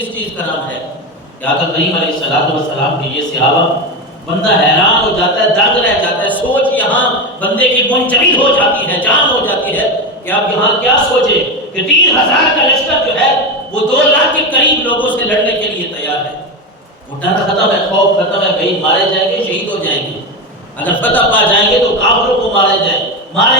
کس چیز کا نام ہے؟ کہ آقا کریم علیہ السلام کے یہ صحابہ، بندہ حیران ہو جاتا ہے، دنگ رہ جاتا ہے، سوچ یہاں بندے کی منجمد ہو جاتی ہے، جان ہو جاتی ہے کہ آپ یہاں کیا سوچے کہ 3000 کا لشکر جو ہے وہ 2 لاکھ کے قریب لوگوں سے لڑنے کے لیے تیار ہے۔ وہ ڈر ختم ہے، خوف ختم ہے، بھئی مارے جائیں گے، شہید ہو جائیں گے، اگر فتح پا جائیں گے تو کافروں کو ماریں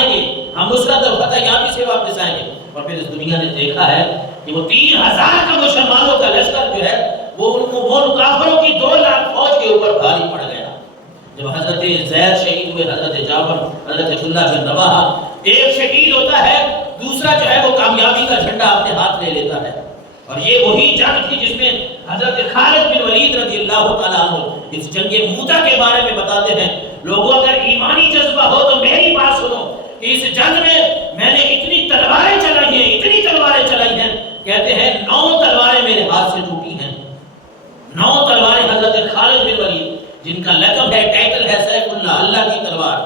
گے، ہم نصرت اور فتح یابی سے واپس آئیں گے۔ اور پھر اس دنیا نے دیکھا ہے کہ وہ 3000 کا مسلمانوں کا لشکر جو ہے وہ کافروں کی 2 لاکھ فوج کے اوپر بھاری پڑ گیا۔ جب حضرت زید شہید ہوئے، حضرت جعفر، حضرت عبداللہ بن رواحہ، ایک شہید ہوتا ہے، دوسرا جو ہے وہ کامیابی کا جھنڈا اپنے ہاتھ لے لیتا ہے۔ اور یہ وہی جنگ تھی جس میں حضرت خالد بن ولید رضی اللہ تعالیٰ عنہ اس جنگ موتا کے بارے میں بتاتے ہیں، لوگوں اگر ایمانی جذبہ ہو تو میری بات سنو کہ اس جنگ میں نے اتنی تلواریں چلائی ہیں، اتنی تلواریں چلائی ہیں، کہتے ہیں 9 تلواریں میرے ہاتھ سے ٹوٹی ہیں۔ 9 تلواریں حضرت خالد بن ولید، جن کا لقب ہے، ٹائٹل ہے سیف اللہ، اللہ کی تلوار۔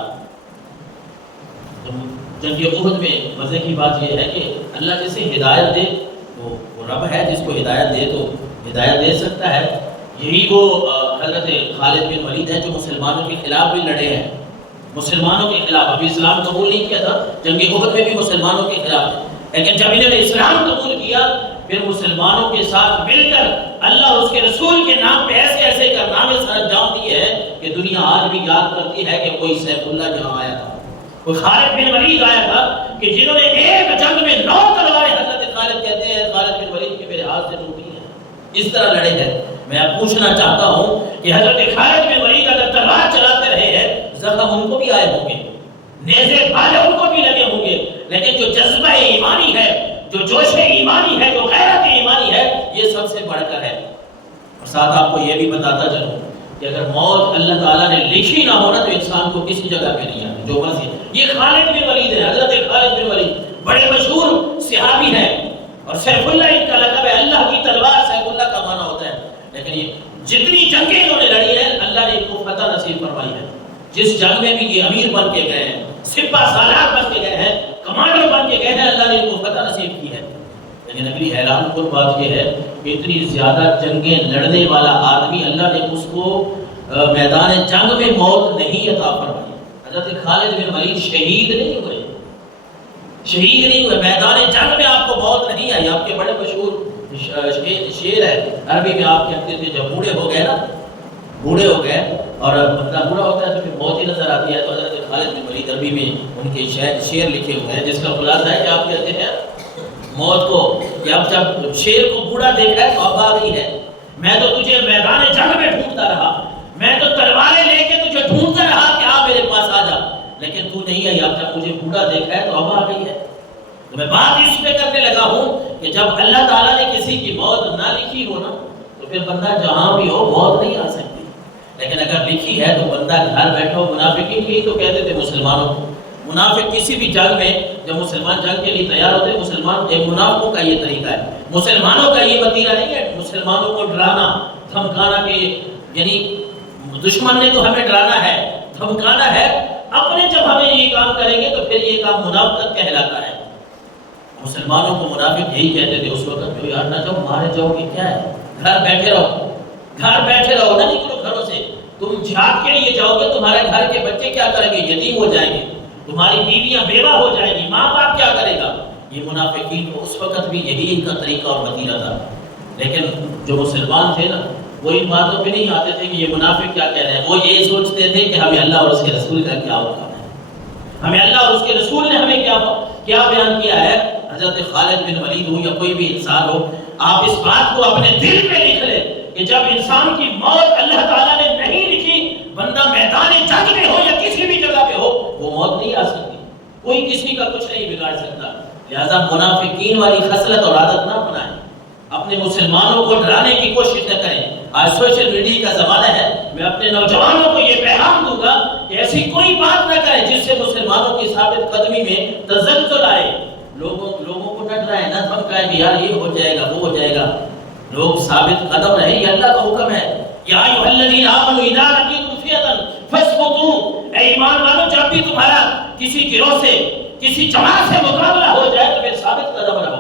جنگ احد میں مزے کی بات یہ ہے کہ اللہ جسے ہدایت دے، وہ رب ہے جس کو ہدایت دے تو ہدایت دے سکتا ہے۔ یہی وہ حضرت خالد بن ولید ہے جو مسلمانوں کے خلاف بھی لڑے ہیں، مسلمانوں کے خلاف، ابھی اسلام قبول نہیں کیا تھا، جنگ احد میں بھی مسلمانوں کے خلاف، لیکن جب انہوں نے اسلام قبول کیا پھر مسلمانوں کے ساتھ مل کر اللہ اور اس کے رسول کے نام پہ ایسے ایسے کارنامے سر انجام دیے ہیں کہ دنیا آج بھی یاد کرتی ہے کہ کوئی سیف اللہ جہاں آیا تھا، کوئی خالد بن ولید آیا تھا کہ جنہوں نے ایک جنگ میں 9 تلواریں، حضرت خالد کہتے ہیں خالد بن ولید کے میرے ہاتھ سے ٹوٹی ہیں، اس طرح لڑے ہیں۔ میں اب پوچھنا چاہتا ہوں کہ حضرت خالد بن ولید اگر تلوار چلاتے رہے ہیں، زخم ان کو بھی آئے ہوں گے، نیزے بھالے ان کو بھی لگے ہوں گے، لیکن جو جذبہ ایمانی ہے، جو جوش ایمانی ہے، جو غیرت ایمانی ہے، یہ سب سے بڑھ کر ہے۔ اور ساتھ آپ کو یہ بھی بتاتا چلوں کہ اگر موت اللہ تعالیٰ نے لکھی نہ ہونا تو انسان کو کسی جگہ پہ نہیں آتی، جو مرضی۔ یہ خالد بن ولید ہے، حضرت خالد بن ولید بڑے مشہور صحابی ہیں، اور سیف اللہ ان کا لقب ہے، اللہ کی تلوار، سیف اللہ کا معنی ہوتا ہے۔ لیکن یہ جتنی جنگیں انہوں نے لڑی ہیں اللہ نے ان کو فتح نصیب فرمائی ہے۔ جس جنگ میں بھی یہ امیر بن کے گئے ہیں، سپہ سالار بن کے گئے ہیں، کمانڈر بن کے گئے ہیں، اللہ نے ان کو فتح نصیب کی ہے۔ لیکن اگلی حیران کن بات یہ ہے کہ اتنی زیادہ جنگیں لڑنے والا آدمی اللہ نے اس کو میدان جنگ میں موت نہیں عطا فرمائی۔ حضرت خالد بن ولید شہید نہیں ہوئے، شہید نہیں ہوئے، میدان جنگ میں آپ کو موت نہیں آئی۔ آپ کے بڑے مشہور شعر ہے عربی میں، آپ کہتے تھے جب بوڑھے ہو گئے نا، بوڑھے ہو گئے اور بندہ بوڑھا ہوتا ہے تو پھر موت ہی نظر آتی ہے، تو حضرت خالد بن ولید عربی میں ان کے شعر لکھے ہوئے ہیں جس کا خلاصہ ہے کہ آپ کہتے ہیں موت کو کہ اب جب شیر کو بوڑھا دیکھا ہے تو اب آ گئی ہے، میں تو تجھے میدان جنگ میں ڈھونڈتا رہا، میں تو تلواریں لے کے تجھے ڈھونڈتا رہا کہ آ میرے پاس آ جا، لیکن تو نہیں آئی، اب جب مجھے بوڑھا دیکھا ہے تو اب آ گئی ہے۔ تو میں بات اس پہ کرنے لگا ہوں کہ جب اللہ تعالیٰ نے کسی کی موت نہ لکھی ہو نا تو پھر بندہ جہاں بھی ہو موت نہیں آ سکتی، لیکن اگر لکھی ہے تو بندہ گھر بیٹھا ہو۔ منافقین یہی تو کہتے تھے مسلمانوں کو، منافق کسی بھی جنگ میں جب مسلمان جنگ کے لیے تیار ہوتے ہیں، منافقوں کا یہ طریقہ ہے، مسلمانوں کا یہ وتیرہ نہیں ہے مسلمانوں کو ڈرانا دھمکانا، کہ یعنی دشمن نے تو ہمیں ڈرانا ہے دھمکانا ہے، اپنے جب ہمیں یہ کام کریں گے تو پھر یہ کام منافقت کہلاتا ہے۔ مسلمانوں کو منافق یہی کہتے تھے اس وقت، جو یار نہ جاؤ مارے جاؤ گے، کیا ہے، گھر بیٹھے رہو، گھر بیٹھے رہو، نہ نکلو گھروں سے، تم جہاد کے لیے جاؤ گے تمہارے گھر کے بچے کیا کریں گے، یتیم ہو جائیں گے، تمہاری بیویاں بیوہ ہو جائیں گی، ماں باپ کیا کرے گا۔ یہ منافقین کو اس وقت بھی یہی ان کا طریقہ اور وتیرہ تھا، لیکن جو مسلمان تھے نا وہ ان باتوں پہ نہیں آتے تھے کہ یہ منافق کیا کہہ رہے ہیں، وہ یہ سوچتے تھے کہ ہمیں اللہ اور اس کے رسول کا کیا حکم ہے، ہمیں اللہ اور اس کے رسول نے ہمیں کیا بیان کیا ہے۔ حضرت خالد بن ولید ہو یا کوئی بھی انسان ہو، آپ اس بات کو اپنے دل پہ لکھ لیں کہ جب انسان کی موت اللہ تعالیٰ نے نہیں لکھی، بندہ میدان جنگ میں ہو یا کسی بھی جگہ پہ ہو، وہ موت نہیں آ سکتی، کوئی کسی کا کچھ نہیں بگاڑ سکتا۔ لہذا منافقین والی خصلت اور عادت نہ بنائیں، اپنے مسلمانوں کو ڈرانے کی کوشش نہ کریں۔ آج سوشل میڈیا کا زمانہ ہے، میں اپنے نوجوانوں کو یہ پیغام دوں گا کہ ایسی کوئی بات نہ کریں جس سے مسلمانوں کی ثابت قدمی میں تزلزل آئے۔ لوگوں کو نہ ڈرائیں، نہ دھمکائیں کہ یار یہ ہو جائے گا وہ ہو جائے گا، لوگ ثابت قدم رہیں، یہ اللہ کا حکم ہے۔ یا ایھا الذین آمنوا اذا لقیتم فئۃ فاثبتوا، اے ایمان والو جب بھی تمہارا کسی گروہ سے کسی جماعت سے مقابلہ ہو جائے تو پھر ثابت قدم رہو۔